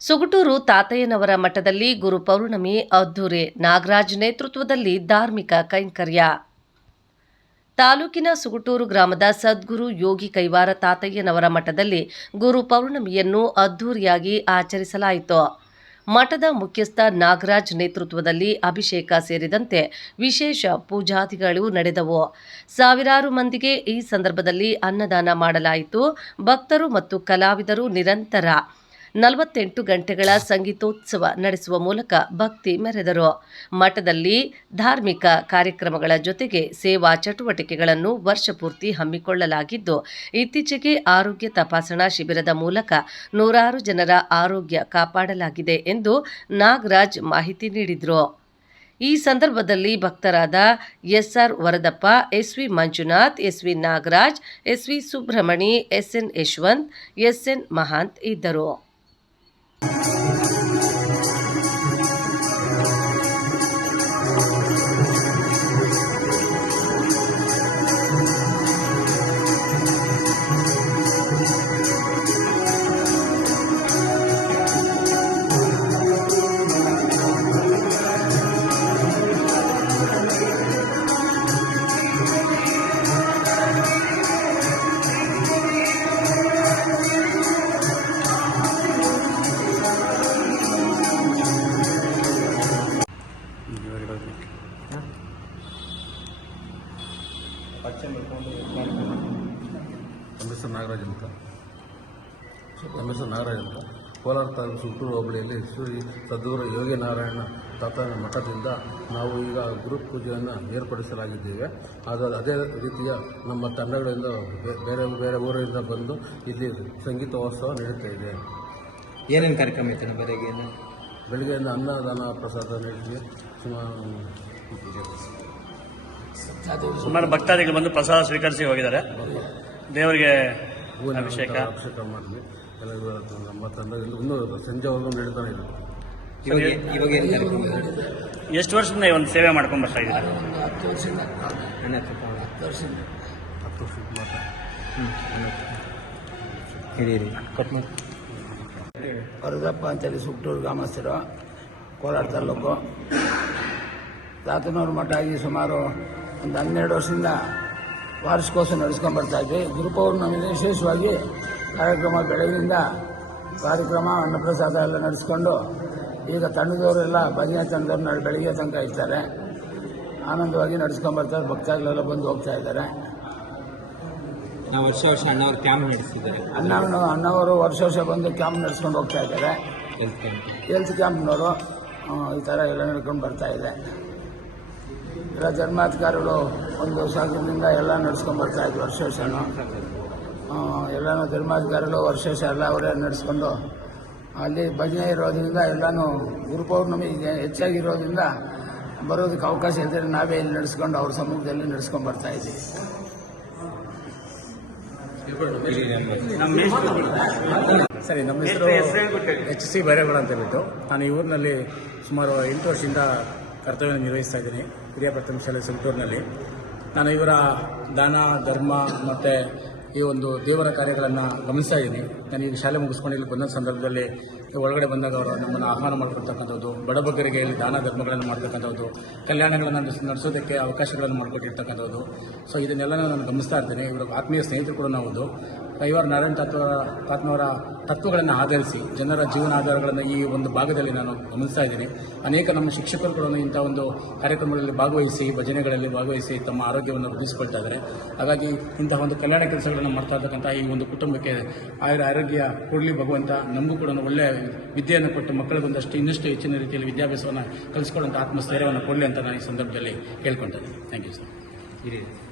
ಸುಗುಟೂರು ತಾತಯ್ಯನವರ ಮಠದಲ್ಲಿ ಗುರು ಪೌರ್ಣಮಿ ಅದ್ದೂರಿ ನಾಗರಾಜ್ ನೇತೃತ್ವದಲ್ಲಿ ಧಾರ್ಮಿಕ ಕೈಂಕರ್ಯ. ತಾಲೂಕಿನ ಸುಗುಟೂರು ಗ್ರಾಮದ ಸದ್ಗುರು ಯೋಗಿ ಕೈವಾರ ತಾತಯ್ಯನವರ ಮಠದಲ್ಲಿ ಗುರು ಪೌರ್ಣಮಿಯನ್ನು ಅದ್ದೂರಿಯಾಗಿ ಆಚರಿಸಲಾಯಿತು. ಮಠದ ಮುಖ್ಯಸ್ಥ ನಾಗರಾಜ್ ನೇತೃತ್ವದಲ್ಲಿ ಅಭಿಷೇಕ ಸೇರಿದಂತೆ ವಿಶೇಷ ಪೂಜಾದಿಗಳು ನಡೆದವು. ಸಾವಿರಾರು ಮಂದಿಗೆ ಈ ಸಂದರ್ಭದಲ್ಲಿ ಅನ್ನದಾನ ಮಾಡಲಾಯಿತು. ಭಕ್ತರು ಮತ್ತು ಕಲಾವಿದರು ನಿರಂತರ ನಲವತ್ತೆಂಟು ಗಂಟೆಗಳ ಸಂಗೀತೋತ್ಸವ ನಡೆಸುವ ಮೂಲಕ ಭಕ್ತಿ ಮೆರೆದರು. ಮಠದಲ್ಲಿ ಧಾರ್ಮಿಕ ಕಾರ್ಯಕ್ರಮಗಳ ಜೊತೆಗೆ ಸೇವಾ ಚಟುವಟಿಕೆಗಳನ್ನು ವರ್ಷಪೂರ್ತಿ ಹಮ್ಮಿಕೊಳ್ಳಲಾಗಿದ್ದು, ಇತ್ತೀಚೆಗೆ ಆರೋಗ್ಯ ತಪಾಸಣಾ ಶಿಬಿರದ ಮೂಲಕ ನೂರಾರು ಜನರ ಆರೋಗ್ಯ ಕಾಪಾಡಲಾಗಿದೆ ಎಂದು ನಾಗರಾಜ್ ಮಾಹಿತಿ ನೀಡಿದರು. ಈ ಸಂದರ್ಭದಲ್ಲಿ ಭಕ್ತರಾದ S R Varadappa, S V Manjunath, S V Nagaraj, S V Subramani, S N Yashwanth, S N Mahant ಇದ್ದರು. ನಮ್ಮ ಹೆಸರು ನಾಗರಾಜ್ ಅಂತ. ಹೆಸರು ನಾಗರಾಜ್ ಅಂತ. ಕೋಲಾರ ತಾಲೂಕು ಸುತ್ತೂರು ಹೋಬಳಿಯಲ್ಲಿ ಶ್ರೀ ಸದ್ಗುರು ಯೋಗಿ ನಾರಾಯಣ ತಾತನ ಮಠದಿಂದ ನಾವು ಈಗ ಗುರು ಪೂಜೆಯನ್ನು ಏರ್ಪಡಿಸಲಾಗಿದ್ದೇವೆ. ಆದರೆ ಅದೇ ರೀತಿಯ ನಮ್ಮ ತಂಡಗಳಿಂದ ಬೇರೆ ಬೇರೆ ಊರಿಂದ ಬಂದು ಇಲ್ಲಿ ಸಂಗೀತೋತ್ಸವ ನಡೀತಾ ಇದೆ. ಏನೇನು ಕಾರ್ಯಕ್ರಮ ಇತ್ತು ಬೆಳಗ್ಗೆ ಬೆಳಗ್ಗೆಯಿಂದ ಅನ್ನದಾನ ಪ್ರಸಾದ ನಡೆಸಿ ಸುಮಾರು ಸುಮಾರು ಭಕ್ತಾದಿಗಳು ಬಂದು ಪ್ರಸಾದ ಸ್ವೀಕರಿಸಿ ಹೋಗಿದ್ದಾರೆ. ದೇವರಿಗೆ ಅಭಿಷೇಕ. ಅಭಿಷೇಕ ಮಾಡಿದ್ವಿ ಇನ್ನೂ ಸಂಜೆವರೆಗೂ ನಡೀತಾನೆ ಇದೆ? ಎಷ್ಟು ವರ್ಷದಿಂದ ಈ ಒಂದು ಸೇವೆ ಮಾಡ್ಕೊಂಡು ಬರ್ತಾ ಇದ್ದೀರಾ? ಹತ್ತು ವರದಪ್ಪ ಅಂತೇಳಿ ಸುಟ್ಟೂರು ಗ್ರಾಮಸ್ಥರು ಕೋಲಾರ ತಾಲೂಕು ತಾತನವ್ರ ಮಠ ಆಗಿ ಸುಮಾರು ಒಂದು ಹನ್ನೆರಡು ವರ್ಷದಿಂದ ವಾರ್ಷಿಕೋತ್ಸವ ನಡೆಸ್ಕೊಂಡು ಬರ್ತಾ ಇದ್ವಿ. ನಮಗೆ ವಿಶೇಷವಾಗಿ ಕಾರ್ಯಕ್ರಮ ಬೆಳಗಿನಿಂದ ಕಾರ್ಯಕ್ರಮ ಅನ್ನಪ್ರಸಾದ ಎಲ್ಲ ನಡೆಸ್ಕೊಂಡು ಈಗ ತಂಡದವರೆಲ್ಲ ಭಜನೆ ತಂಡದವ್ರು ನಾಳೆ ಬೆಳಿಗ್ಗೆ ತನಕ ಇರ್ತಾರೆ. ಆನಂದವಾಗಿ ನಡೆಸ್ಕೊಂಡು ಬರ್ತಾರೆ ಭಕ್ತಾದಿಗಳೆಲ್ಲ ಬಂದು ಹೋಗ್ತಾ ಇದ್ದಾರೆ. ವರ್ಷ ವರ್ಷ ಅಣ್ಣವರು ಕ್ಯಾಂಪ್ ನಡೆಸ್ತಿದ್ದಾರೆ. ಅಣ್ಣ ಅಣ್ಣವರು ವರ್ಷ ವರ್ಷ ಬಂದು ಕ್ಯಾಂಪ್ ನಡೆಸ್ಕೊಂಡು ಹೋಗ್ತಾ ಇದ್ದಾರೆ. ಹೆಲ್ತ್ ಕ್ಯಾಂಪ್ ಕ್ಯಾಂಪ್ನವರು ಈ ಥರ ಎಲ್ಲ ನಡ್ಕೊಂಡು ಬರ್ತಾ ಇದೆ. ಧರ್ಮಾಧಿಕಾರಿಗಳು ಒಂದು ಸಾವಿರದಿಂದ ಎಲ್ಲ ನಡೆಸ್ಕೊಂಡ್ಬರ್ತಾ ಇದ್ವಿ ವರ್ಷ ವರ್ಷನೂ. ಆ, ಎಲ್ಲನೂ ಧರ್ಮಾಧಿಕಾರಿಗಳು ವರ್ಷ ವರ್ಷ ಎಲ್ಲ ಅವರೇ ನಡೆಸ್ಕೊಂಡು ಅಲ್ಲಿ ಭಜನೆ ಇರೋದ್ರಿಂದ ಎಲ್ಲನೂ ಗುರುಪೌರ್ಣಮಿ ಹೆಚ್ಚಾಗಿರೋದ್ರಿಂದ ಬರೋದಕ್ಕೆ ಅವಕಾಶ ಇದ್ದರೆ ನಾವೇ ಇಲ್ಲಿ ನಡೆಸ್ಕೊಂಡು ಅವ್ರ ಸಮ್ಮುಖದಲ್ಲಿ ನಡೆಸ್ಕೊಂಡು ಬರ್ತಾ ಇದ್ದೀವಿ ಸರಿ ನಮ್ಮ ಹೆಸರು ಎಚ್ ಸಿ ಬೈರೇಗೌಡ ಅಂತ ಹೇಳ್ಬಿಟ್ಟು ನಾನು ಈ ಊರಿನಲ್ಲಿ ಸುಮಾರು ಎಂಟು ವರ್ಷದಿಂದ ಕರ್ತವ್ಯ ನಿರ್ವಹಿಸ್ತಾ ಇದ್ದೀನಿ. ಹಿರಿಯ ಪ್ರಾಥಮಿಕ ಶಾಲೆ ಸಂತೂರಿನಲ್ಲಿ ನಾನು ಇವರ ದಾನ, ಧರ್ಮ ಮತ್ತು ಈ ಒಂದು ದೇವರ ಕಾರ್ಯಗಳನ್ನು ಗಮನಿಸ್ತಾ ಇದ್ದೀನಿ. ನಾನು ಈಗ ಶಾಲೆ ಮುಗಿಸ್ಕೊಂಡು ಇಲ್ಲಿ ಬಂದ ಸಂದರ್ಭದಲ್ಲಿ ಒಳಗಡೆ ಬಂದಾಗ ಅವರು ನಮ್ಮನ್ನು ಆಹ್ವಾನ ಮಾಡ್ಕೊಳ್ತಕ್ಕಂಥದ್ದು ಬಡಬಗ್ಗರಿಗೆ ಇಲ್ಲಿ ದಾನ ಧರ್ಮಗಳನ್ನು ಮಾಡ್ತಕ್ಕಂಥದ್ದು, ಕಲ್ಯಾಣಗಳನ್ನು ನಡೆಸೋದಕ್ಕೆ ಅವಕಾಶಗಳನ್ನು ಮಾಡಿಕೊಟ್ಟಿರ್ತಕ್ಕಂಥದ್ದು. ಸೊ ಇದನ್ನೆಲ್ಲ ನಾನು ಗಮನಿಸ್ತಾ ಇರ್ತೇನೆ. ಇವರು ಆತ್ಮೀಯ ಸ್ನೇಹಿತರು ಕೂಡ ನಾವು ಕೈವಾರ ನಾರಾಯಣ ತತ್ವ ತಾತ್ನವರ ತತ್ವಗಳನ್ನು ಆಧರಿಸಿ ಜನರ ಜೀವನ ಆಧಾರಗಳನ್ನು ಈ ಒಂದು ಭಾಗದಲ್ಲಿ ನಾನು ಗಮನಿಸ್ತಾ ಇದ್ದೀನಿ. ಅನೇಕ ನಮ್ಮ ಶಿಕ್ಷಕರು ಕೂಡ ಇಂಥ ಒಂದು ಕಾರ್ಯಕ್ರಮಗಳಲ್ಲಿ ಭಾಗವಹಿಸಿ, ಭಜನೆಗಳಲ್ಲಿ ಭಾಗವಹಿಸಿ ತಮ್ಮ ಆರೋಗ್ಯವನ್ನು ವೃದ್ಧಿಸಿಕೊಳ್ತಾ ಇದ್ದಾರೆ. ಹಾಗಾಗಿ ಇಂತಹ ಒಂದು ಕಲ್ಯಾಣ ಕೆಲಸಗಳನ್ನು ಮಾಡ್ತಾ ಈ ಒಂದು ಕುಟುಂಬಕ್ಕೆ ಆಯುರ ಆರೋಗ್ಯ ಕೊಡಲಿ ಭಗವಂತ. ನಮಗೂ ಕೂಡ ಒಳ್ಳೆಯ ವಿದ್ಯೆಯನ್ನು ಕೊಟ್ಟು ಮಕ್ಕಳಿಗೊಂದಷ್ಟು ಇನ್ನಷ್ಟು ಹೆಚ್ಚಿನ ರೀತಿಯಲ್ಲಿ ವಿದ್ಯಾಭ್ಯಾಸವನ್ನು ಕಲಿಸ್ಕೊಳ್ಳುವಂಥ ಆತ್ಮಸ್ಥೈರ್ಯವನ್ನು ಕೊಡಲಿ ಅಂತ ನಾನು ಈ ಸಂದರ್ಭದಲ್ಲಿ ಕೇಳ್ಕೊಂಡಿದ್ದೆ ಥ್ಯಾಂಕ್ ಯು ಸರ್